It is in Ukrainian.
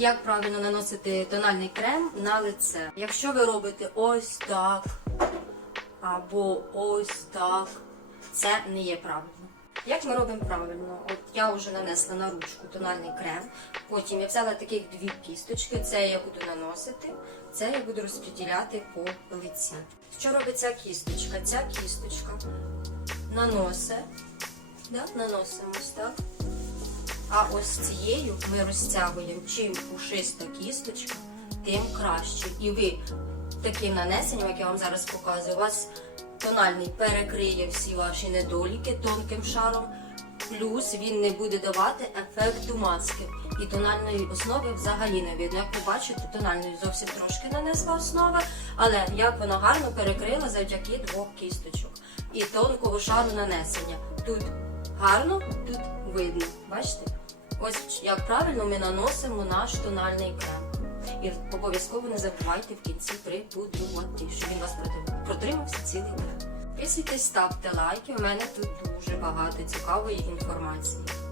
Як правильно наносити тональний крем на лице? Якщо ви робите ось так або ось так, це не є правильно. Як ми робимо правильно? От я вже нанесла на ручку тональний крем. Потім я взяла таких дві кісточки. Це я буду наносити, це я буду розподіляти по лиці. Що робить ця кісточка? Ця кісточка наносить, да? наносимо ось так. А ось цією ми розтягуємо. Чим пушиста кісточка, тим краще. І ви таким нанесенням, як я вам зараз показую, у вас тональний перекриє всі ваші недоліки тонким шаром. Плюс він не буде давати ефекту маски. І тональної основи взагалі не видно. Як ви бачите, тональної зовсім трошки нанесла основа, але як вона гарно перекрила завдяки двох кісточок і тонкого шару нанесення. Тут гарно, тут видно. Бачите? Ось як правильно ми наносимо наш тональний крем. І обов'язково не забувайте в кінці припудрувати, щоб він у вас протримався цілий день. Підписуйтесь, ставте лайки. У мене тут дуже багато цікавої інформації.